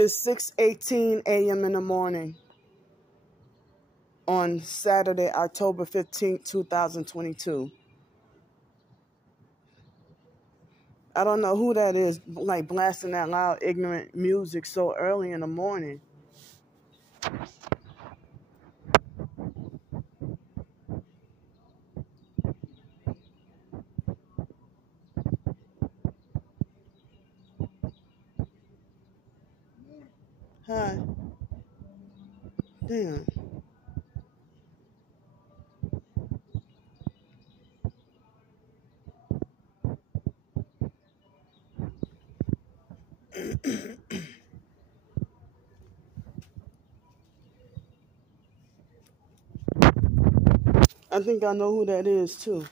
It's 6:18 a.m. in the morning on Saturday, October 15th, 2022. I don't know who that is, like blasting that loud, ignorant music so early in the morning. Hi. Damn. I think I know who that is, too.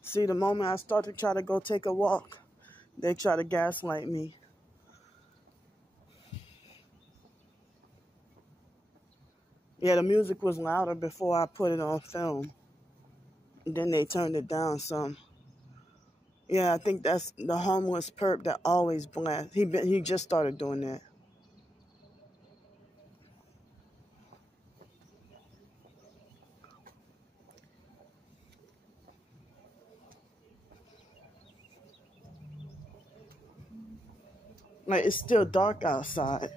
See, the moment I start to try to go take a walk, they try to gaslight me. Yeah, the music was louder before I put it on film. Then they turned it down some. Yeah, I think that's the homeless perp that always blasts. He just started doing that. Like, it's still dark outside.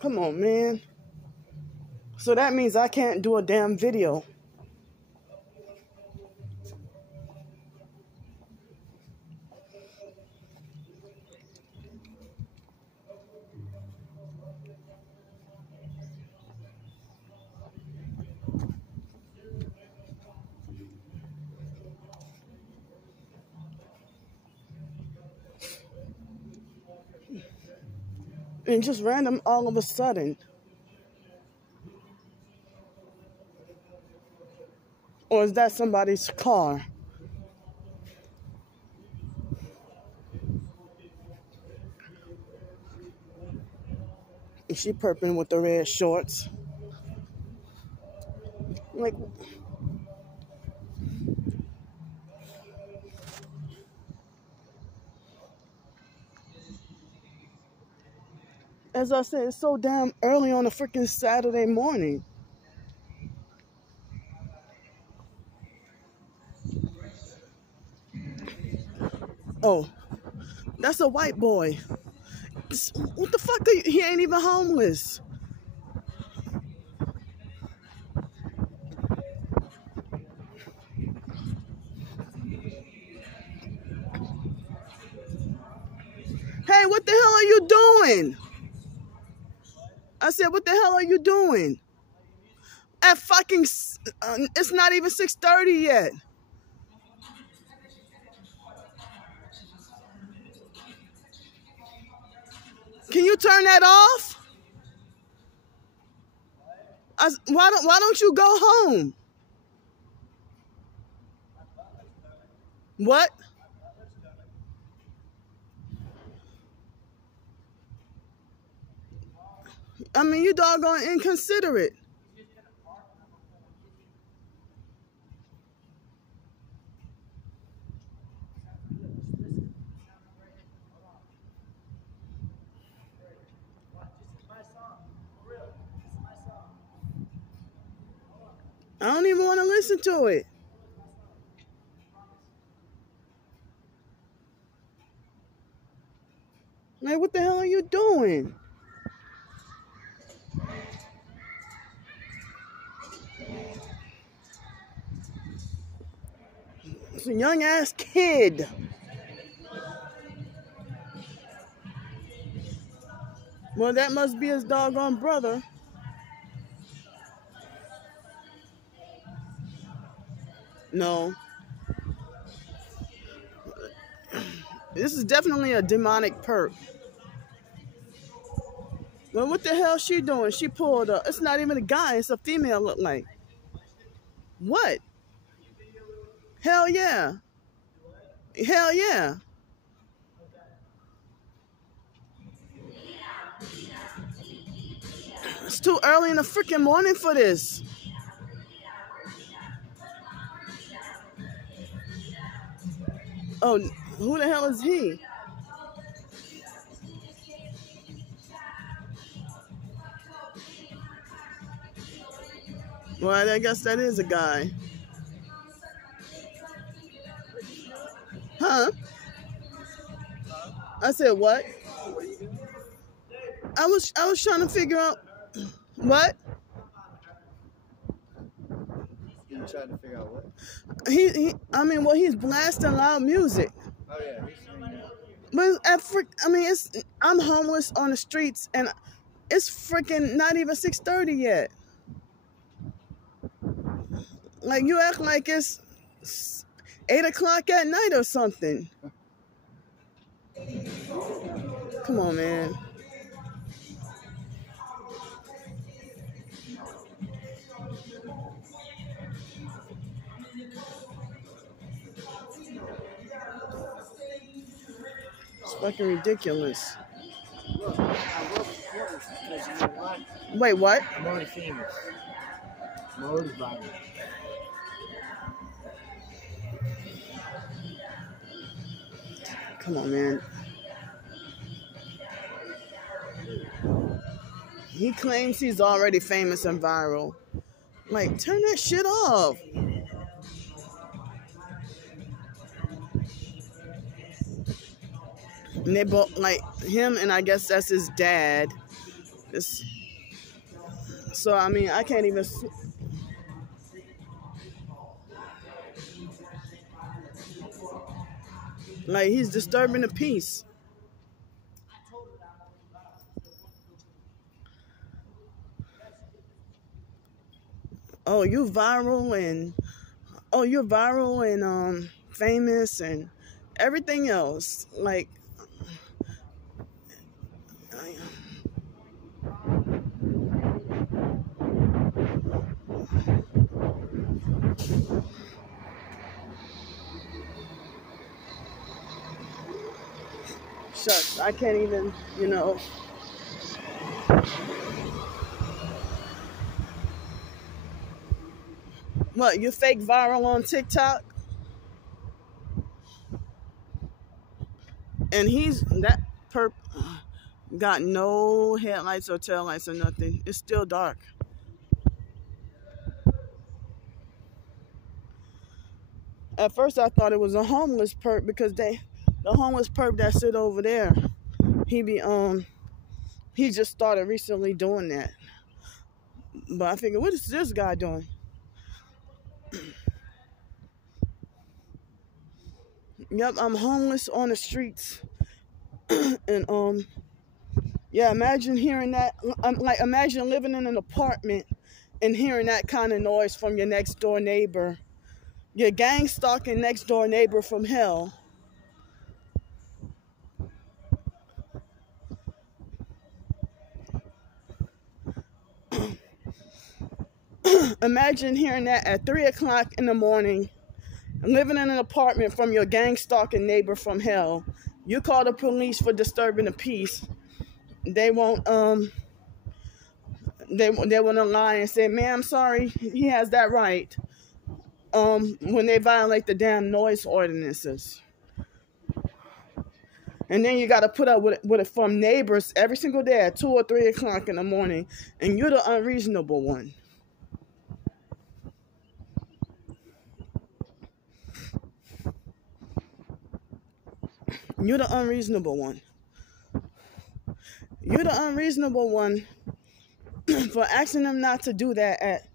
Come on, man. So that means I can't do a damn video. And just random all of a sudden. Or is that somebody's car? Is she perping with the red shorts? Like, as I said, it's so damn early on a freaking Saturday morning. Oh, that's a white boy. What the fuck are you? He ain't even homeless. Hey, what the hell are you doing? I said, what the hell are you doing? At fucking, it's not even 6:30 yet. Can you turn that off? Why don't you go home? What? I mean, you doggone inconsiderate. I don't even want to listen to it. Like, what the hell are you doing? It's a young ass kid. Well, that must be his doggone brother. No. This is definitely a demonic perp. Well, what the hell she doing? She pulled up. It's not even a guy. It's a female, look like. What? Hell yeah. Hell yeah. It's too early in the freaking morning for this. Oh, who the hell is he? Well, I guess that is a guy. Huh? I said what? I was trying to figure out what? You trying to figure out what? He's blasting loud music. Oh yeah, he's saying that. But I'm homeless on the streets and it's freaking not even 6:30 yet. Like you act like it's 8 o'clock at night or something. Come on, man. It's fucking ridiculous. Look, I wrote supporters because you know what? Wait, what? I'm already famous. I'm already viral. Come on, man. He claims he's already famous and viral. Like, turn that shit off. And they both, like, him and I guess that's his dad. So, I can't even... Like, he's disturbing the peace. Oh, you're viral and famous and everything else. Like, shucks, I can't even, What, you fake viral on TikTok? And that perp got no headlights or taillights or nothing. It's still dark. At first I thought it was a homeless perp because the homeless perp that sit over there, he just started recently doing that. But I figured, what is this guy doing? Yep, I'm homeless on the streets. And yeah, imagine hearing that. Imagine living in an apartment and hearing that kind of noise from your next door neighbor. Your gang stalking next door neighbor from hell. Imagine hearing that at 3 o'clock in the morning, living in an apartment from your gang stalking neighbor from hell. You call the police for disturbing the peace. They won't lie and say, "Man, I'm sorry, he has that right." When they violate the damn noise ordinances. And then you got to put up with it from neighbors every single day at 2 or 3 o'clock in the morning, and you're the unreasonable one. You're the unreasonable one. You're the unreasonable one for asking them not to do that at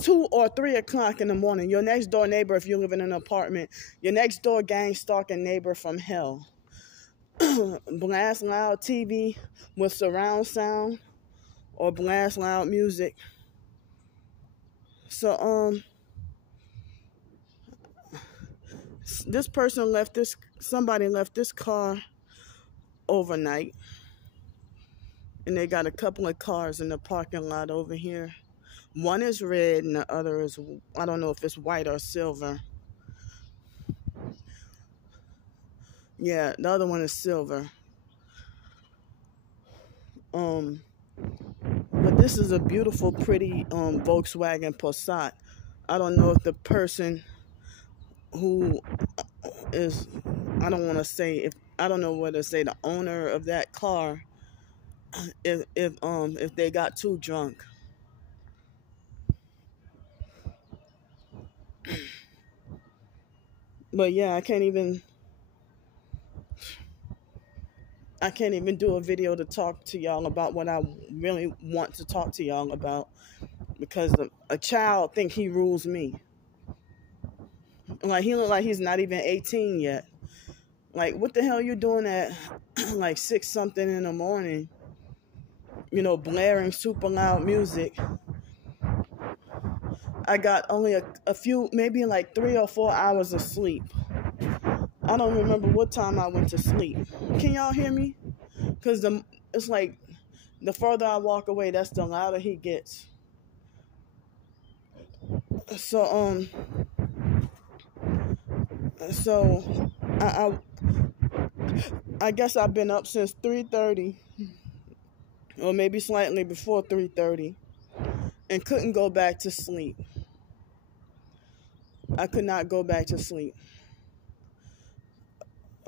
2 or 3 o'clock in the morning. Your next door neighbor, if you live in an apartment, your next door gang stalking neighbor from hell. Blast loud TV with surround sound or blast loud music. So, somebody left this car overnight. And they got a couple of cars in the parking lot over here. One is red and the other is, I don't know if it's white or silver. Yeah, the other one is silver. But This is a beautiful, pretty Volkswagen Passat. I don't know if the person who is, I don't want to say, if I don't know whether to say the owner of that car, if they got too drunk. But yeah, I can't even do a video to talk to y'all about what I really want to talk to y'all about, because a child think he rules me. Like, he look like he's not even 18 yet. Like, what the hell you doing at like 6 something in the morning, blaring super loud music? I got only a few, maybe like 3 or 4 hours of sleep. I don't remember what time I went to sleep. Can y'all hear me? Because it's like the further I walk away, that's the louder he gets. So I I guess I've been up since 3:30, or maybe slightly before 3:30, and couldn't go back to sleep. I could not go back to sleep.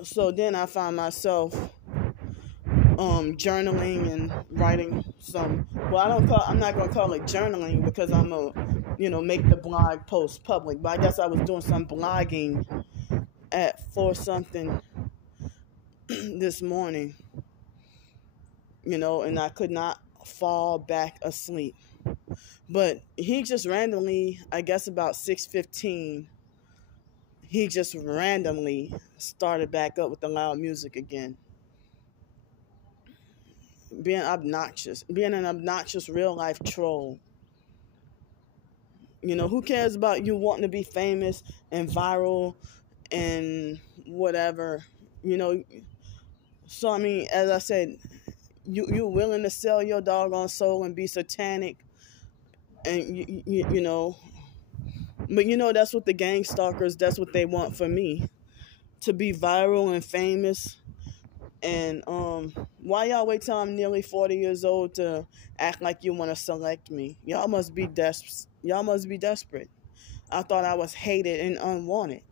So then I found myself journaling and writing some. Well, I'm not gonna call it journaling, because I'm make the blog post public. But I guess I was doing some blogging at 4 something this morning, and I could not fall back asleep. But he just randomly, I guess about 6:15, he just randomly started back up with the loud music again. Being an obnoxious real life troll. Who cares about you wanting to be famous and viral and whatever, So, I mean, as I said, you're willing to sell your doggone soul and be satanic, and but that's what the gang stalkers, that's what they want for me, to be viral and famous. And why y'all wait till I'm nearly 40 years old to act like you want to select me? Y'all must be desperate. I thought I was hated and unwanted.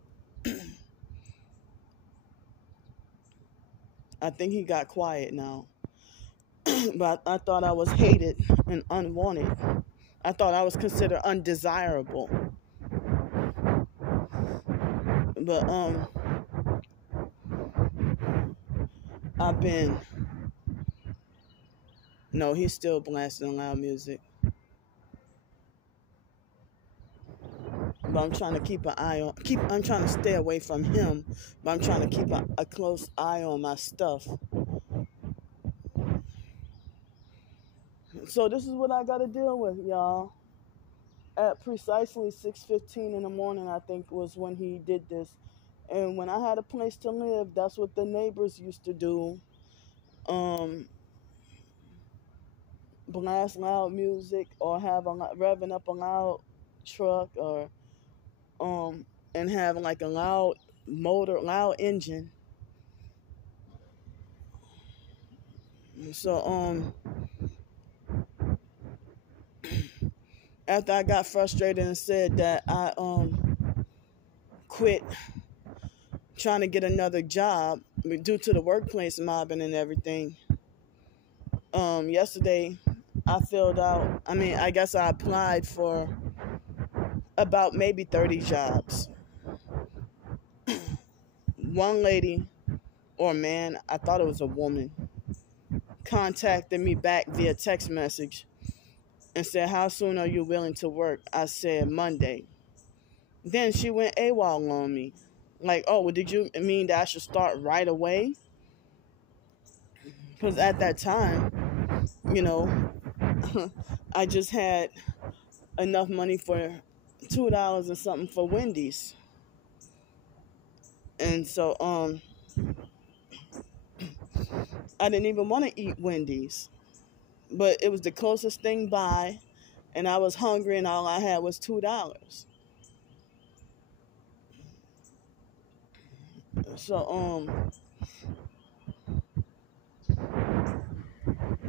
I think he got quiet now. But I thought I was hated and unwanted. I thought I was considered undesirable. But no, he's still blasting loud music. But I'm trying to keep an eye on, I'm trying to stay away from him, but I'm trying to keep a close eye on my stuff. So this is what I got to deal with, y'all. At precisely 6:15 in the morning, I think, was when he did this. And when I had a place to live, that's what the neighbors used to do. Blast loud music, or have revving up a loud truck, or and have like a loud motor, loud engine. So after I got frustrated and said that I quit trying to get another job due to the workplace mobbing and everything, yesterday I guess I applied for about maybe 30 jobs. One lady, or man, I thought it was a woman, contacted me back via text message and said, "How soon are you willing to work?" I said, "Monday." Then she went AWOL on me. Like, "Oh, well, did you mean that I should start right away?" Because at that time, I just had enough money for $2 or something for Wendy's. And so I didn't even want to eat Wendy's. But it was the closest thing by, and I was hungry, and all I had was $2. So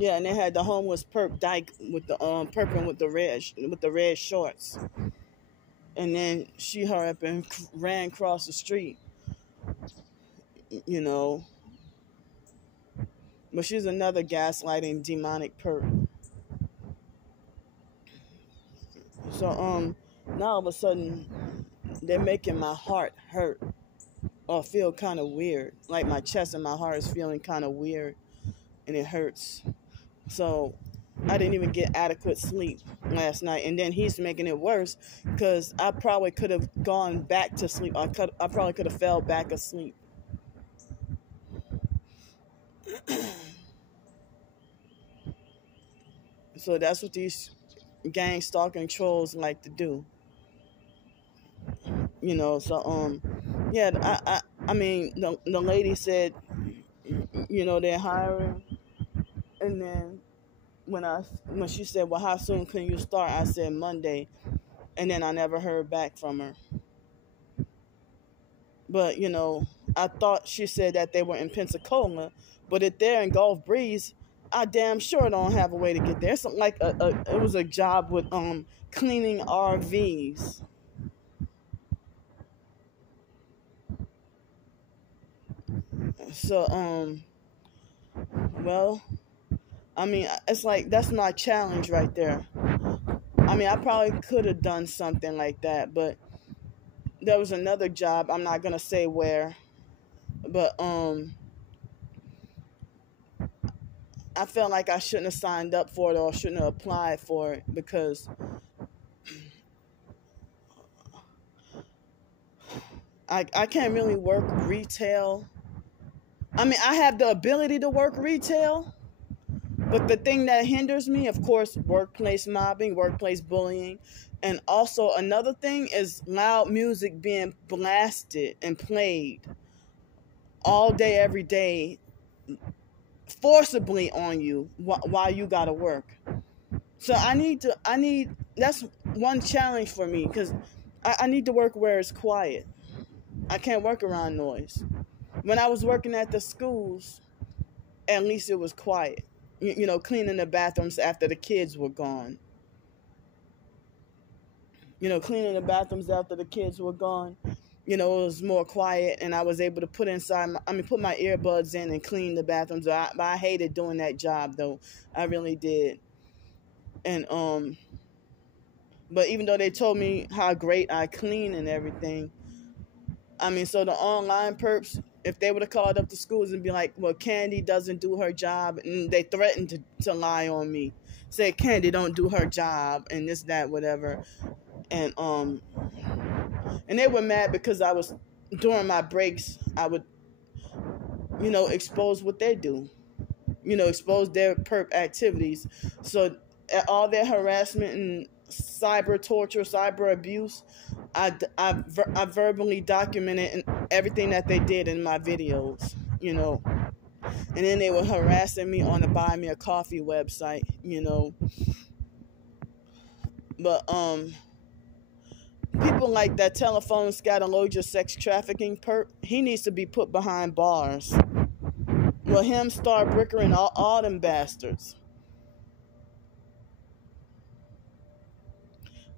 Yeah, and they had the homeless perp dyke with the perping with the red shorts, and then she hurried up and ran across the street. You know, but she's another gaslighting demonic perp. So now all of a sudden they're making my heart hurt or feel kind of weird. Like my chest and my heart is feeling kind of weird, and it hurts. So I didn't even get adequate sleep last night, and then he's making it worse because I probably could have gone back to sleep. I probably could have fell back asleep. So that's what these gang stalking trolls like to do. You know, so yeah, I mean the lady said, you know, they're hiring, and then when she said, well, how soon can you start? I said Monday, and then I never heard back from her. But you know, I thought she said that they were in Pensacola, but if they're in Gulf Breeze, I damn sure don't have a way to get there. It's like it was a job with cleaning RVs. So well, I mean, it's like that's my challenge right there. I mean, I probably could have done something like that, but there was another job. I'm not gonna say where, but I felt like I shouldn't have signed up for it or shouldn't have applied for it because I can't really work retail. I mean, I have the ability to work retail, but the thing that hinders me, of course, workplace mobbing, workplace bullying, and also another thing is loud music being blasted and played all day, every day, forcibly on you while you gotta work. So that's one challenge for me because I need to work where it's quiet. I can't work around noise. When I was working at the schools, at least it was quiet. You know, cleaning the bathrooms after the kids were gone. You know, cleaning the bathrooms after the kids were gone. You know, it was more quiet, and I was able to put my earbuds in and clean the bathrooms. But I hated doing that job, though. I really did. And but even though they told me how great I clean and everything, I mean, so the online perps, if they would have called up the schools and be like, well, Candy doesn't do her job, and they threatened to lie on me, say Candy don't do her job, and this, that, whatever, and they were mad because I was, during my breaks, I would, you know, expose what they do, you know, expose their perp activities, so all their harassment and cyber torture, cyber abuse, I verbally documented everything that they did in my videos, you know. And then they were harassing me on the Buy Me a Coffee website, you know. But people like that telephone scatologia sex trafficking perp, he needs to be put behind bars. Well, him, Star Bricker, and all them bastards.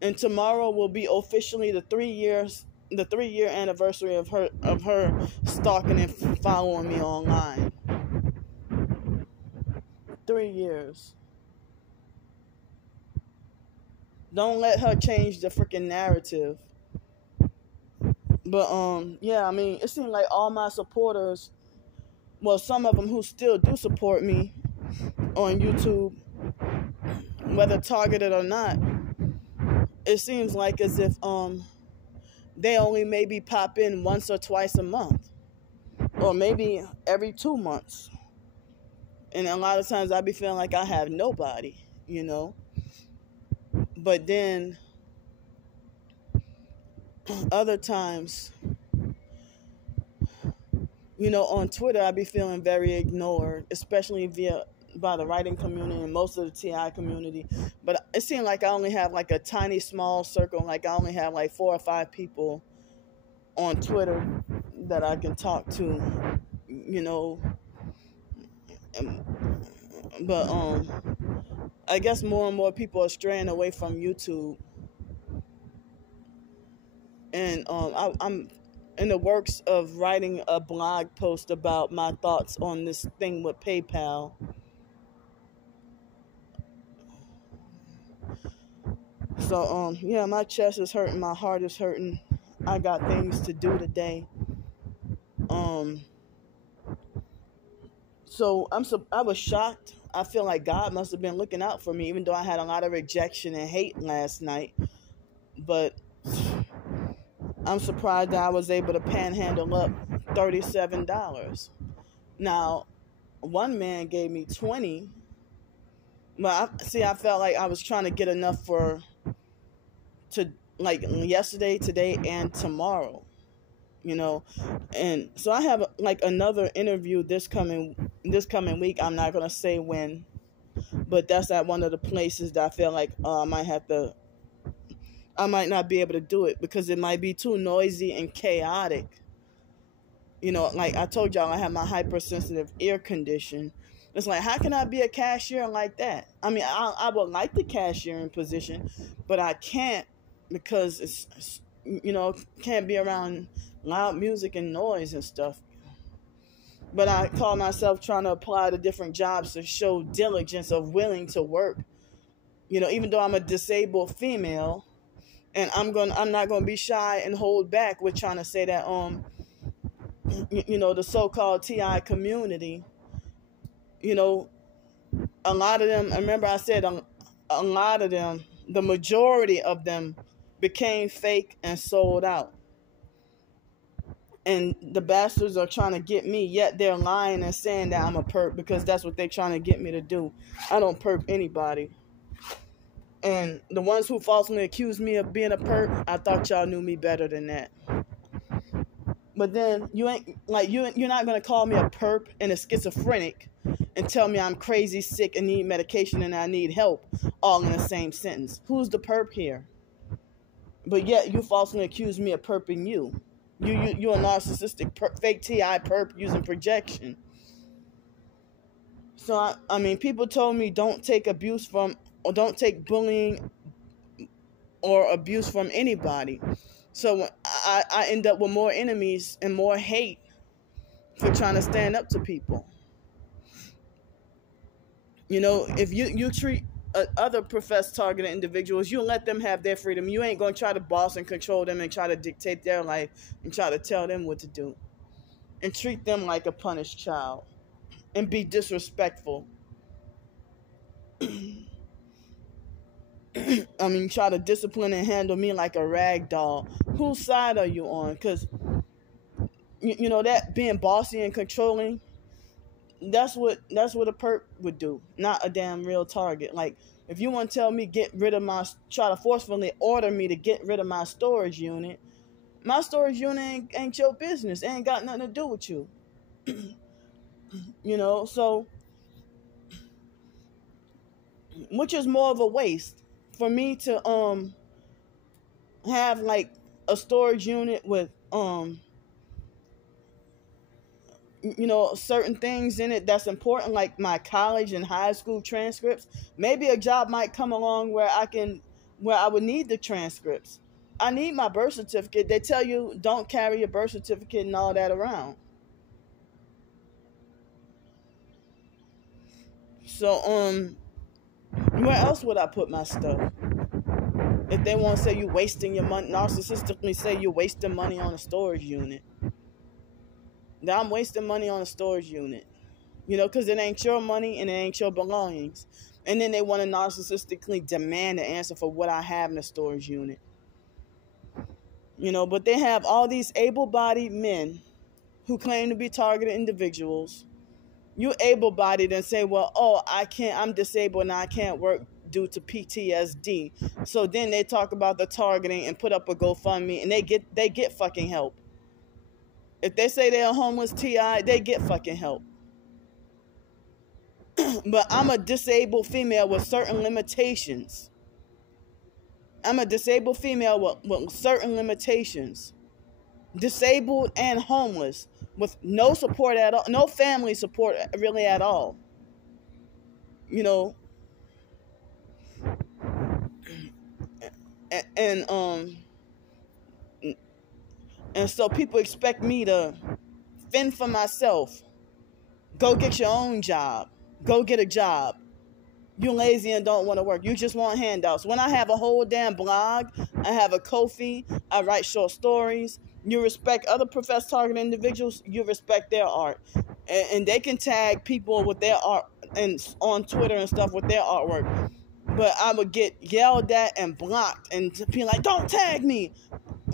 And tomorrow will be officially the 3-year anniversary of her stalking and following me online. 3 years. Don't let her change the freaking narrative. But yeah, I mean, it seemed like all my supporters, well, some of them who still do support me on YouTube, whether targeted or not, it seems like as if they only maybe pop in once or twice a month, or maybe every 2 months. And a lot of times I be feeling like I have nobody, you know. But then other times, you know, on Twitter I be feeling very ignored, especially by the writing community and most of the TI community. But it seemed like I only have like a tiny small circle, like I only have like 4 or 5 people on Twitter that I can talk to, you know, But I guess more and more people are straying away from YouTube, and I'm in the works of writing a blog post about my thoughts on this thing with PayPal. So yeah, my chest is hurting, my heart is hurting. I got things to do today. So I was shocked. I feel like God must have been looking out for me, even though I had a lot of rejection and hate last night. But I'm surprised that I was able to panhandle up $37. Now, one man gave me 20, but I felt like I was trying to get enough to like yesterday, today, and tomorrow. And so I have like another interview this coming week. I'm not gonna say when, but that's at one of the places that I feel like I might not be able to do it because it might be too noisy and chaotic. Like I told y'all, I have my hypersensitive ear condition. It's like, how can I be a cashier like that? I mean, I would like the cashiering position, but I can't because it's can't be around loud music and noise and stuff. But I call myself trying to apply to different jobs to show diligence of willing to work. Even though I'm a disabled female, and I'm not gonna be shy and hold back with trying to say that the so-called TI community, a lot of them. Remember, I said a lot of them, the majority of them, became fake and sold out. And the bastards are trying to get me, yet they're lying and saying that I'm a perp because that's what they're trying to get me to do. I don't perp anybody. And the ones who falsely accuse me of being a perp, I thought y'all knew me better than that. But then you're not gonna call me a perp and a schizophrenic and tell me I'm crazy, sick, and need medication and I need help all in the same sentence. Who's the perp here? But yet you falsely accuse me of perping you. You're a narcissistic fake TI perp using projection. So I mean, people told me don't take abuse from, or don't take bullying or abuse from anybody. So I end up with more enemies and more hate for trying to stand up to people. If you treat other professed targeted individuals, you let them have their freedom. You ain't going to try to boss and control them and try to dictate their life and try to tell them what to do and treat them like a punished child and be disrespectful. I mean, try to discipline and handle me like a rag doll. Whose side are you on? Because, that being bossy and controlling, that's what a perp would do, not a damn real target. Like, if you want to tell me try to forcefully order me to get rid of my storage unit ain't your business. It ain't got nothing to do with you. So, which is more of a waste for me to have like a storage unit with certain things in it that's important, like my college and high school transcripts. Maybe a job might come along where I would need the transcripts. I need my birth certificate. They tell you don't carry your birth certificate and all that around. So where else would I put my stuff? If they want to say you wasting your money, narcissistically say you're wasting money on a storage unit. Now I'm wasting money on a storage unit, because it ain't your money and it ain't your belongings. And then they want to narcissistically demand the answer for what I have in a storage unit. But they have all these able-bodied men who claim to be targeted individuals. You able-bodied and say, well, I'm disabled and I can't work due to PTSD. So then they talk about the targeting and put up a GoFundMe and they get fucking help. If they say they're a homeless TI, they get fucking help. But I'm a disabled female with certain limitations. With certain limitations. Disabled and homeless with no support at all, no family support really at all. you know, and and so people expect me to fend for myself. Go get your own job. Go get a job. You lazy and don't want to work. You just want handouts. When I have a whole damn blog, I have a Ko-fi, I write short stories. You respect other professed target individuals, you respect their art. And they can tag people with their art and on Twitter and stuff with their artwork. But I would get yelled at and blocked and be like, don't tag me.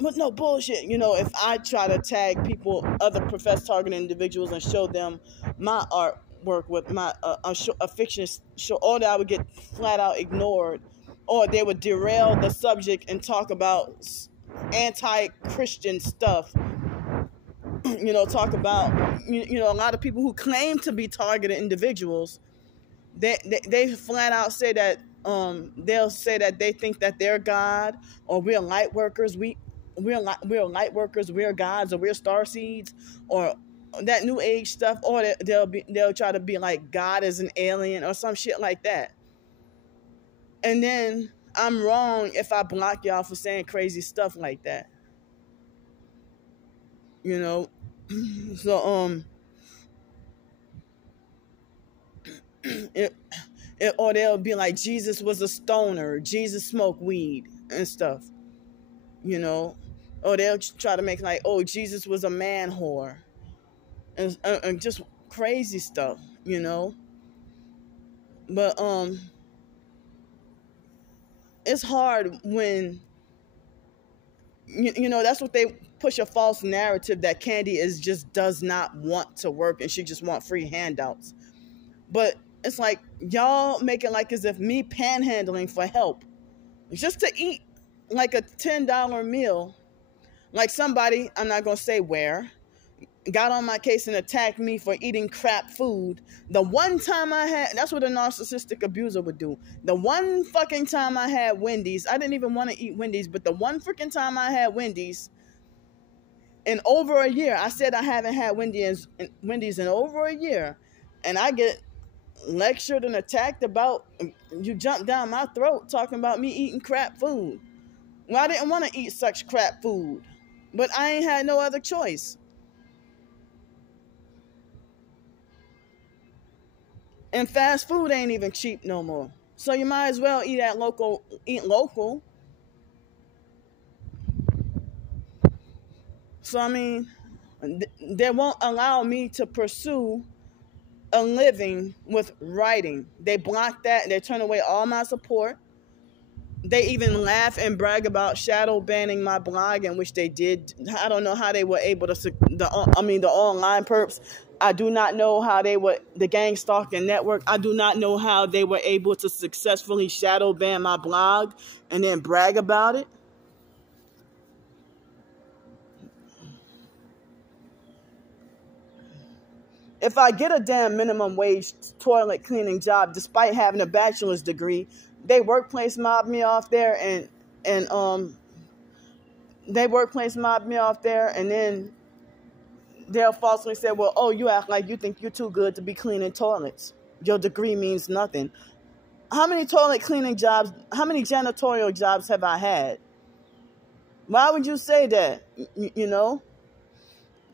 But no bullshit. You know, if I try to tag people, other professed target individuals, and show them my artwork with my a fiction show, or that I would get flat out ignored, or they would derail the subject and talk about anti-Christian stuff. You know, talk about, you know, a lot of people who claim to be targeted individuals, they flat out say that they'll say that they think that they're God, or we're light workers, we're light workers, we're gods, or we're star seeds, or that new age stuff, or they'll try to be like God is an alien or some shit like that. And then I'm wrong if I block y'all for saying crazy stuff like that. You know, so or they'll be like, Jesus was a stoner, Jesus smoked weed and stuff. You know, or they'll try to make like, oh, Jesus was a man whore, and just crazy stuff, you know. But it's hard when you know, that's what they push, a false narrative that Candy just does not want to work and she just want free handouts. But it's like y'all make it like as if me panhandling for help just to eat like a $10 meal, like somebody, I'm not gonna say where, got on my case and attacked me for eating crap food. The one time I had, that's what a narcissistic abuser would do. The one fucking time I had Wendy's, I didn't even want to eat Wendy's, but the one freaking time I had Wendy's in over a year, I said I haven't had Wendy's in over a year, and I get lectured and attacked about, you jump down my throat talking about me eating crap food. Well, I didn't want to eat such crap food, but I ain't had no other choice. And fast food ain't even cheap no more. So you might as well eat local. So I mean, they won't allow me to pursue a living with writing. They block that. They turn away all my support. They even laugh and brag about shadow banning my blog, in which they did. I don't know how they were able to, the online perps. I do not know how the gang stalking network, I do not know how they were able to successfully shadow ban my blog and then brag about it. If I get a damn minimum wage toilet cleaning job, despite having a bachelor's degree, they workplace mob me off there, and then they'll falsely say, well, oh, you act like you think you're too good to be cleaning toilets. Your degree means nothing. How many toilet cleaning jobs, how many janitorial jobs have I had? Why would you say that? You know?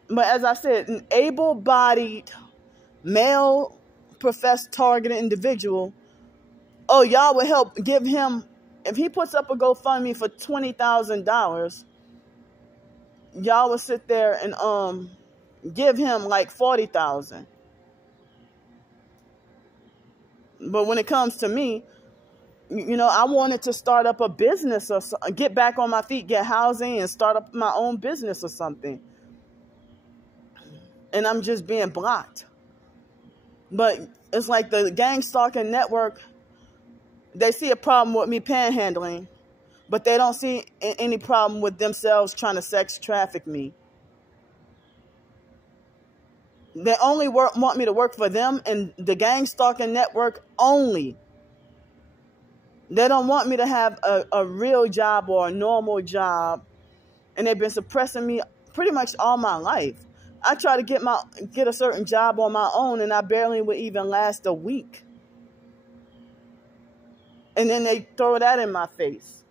But as I said, an able-bodied, male, professed targeted individual, oh, y'all would help give him, if he puts up a GoFundMe for $20,000, y'all would sit there and give him like $40,000. But when it comes to me, you know, I wanted to start up a business or get back on my feet, get housing, and start up my own business or something. And I'm just being blocked. But it's like the gang stalking network, they see a problem with me panhandling, but they don't see any problem with themselves trying to sex traffic me. They only want me to work for them and the gang stalking network only. They don't want me to have a real job or a normal job. And they've been suppressing me pretty much all my life. I try to get a certain job on my own, and I barely would even last a week. And then they throw that in my face.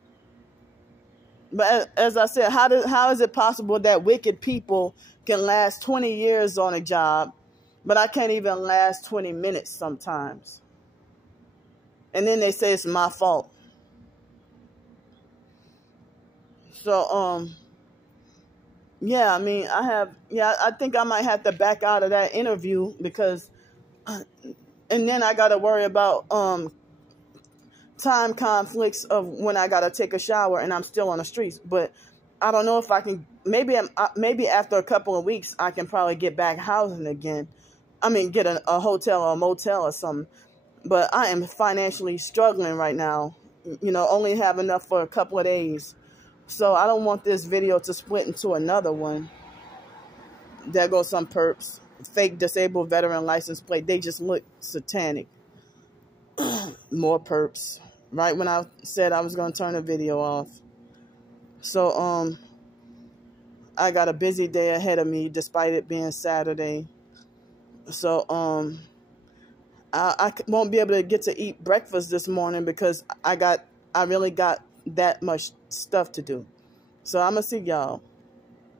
But as I said, how is it possible that wicked people can last 20 years on a job, but I can't even last 20 minutes sometimes? And then they say it's my fault. So, yeah, I mean, I think I might have to back out of that interview because, and then I got to worry about time conflicts of when I got to take a shower and I'm still on the streets. But I don't know if I can, maybe after a couple of weeks, I can probably get back housing again. I mean, get a hotel or a motel or something. But I am financially struggling right now, you know, only have enough for a couple of days. So I don't want this video to split into another one. There goes some perps. Fake disabled veteran license plate. They just look satanic. More perps. Right when I said I was going to turn the video off. So, I got a busy day ahead of me despite it being Saturday. So, I won't be able to get to eat breakfast this morning because I really got that much stuff to do. So I'm going to see y'all.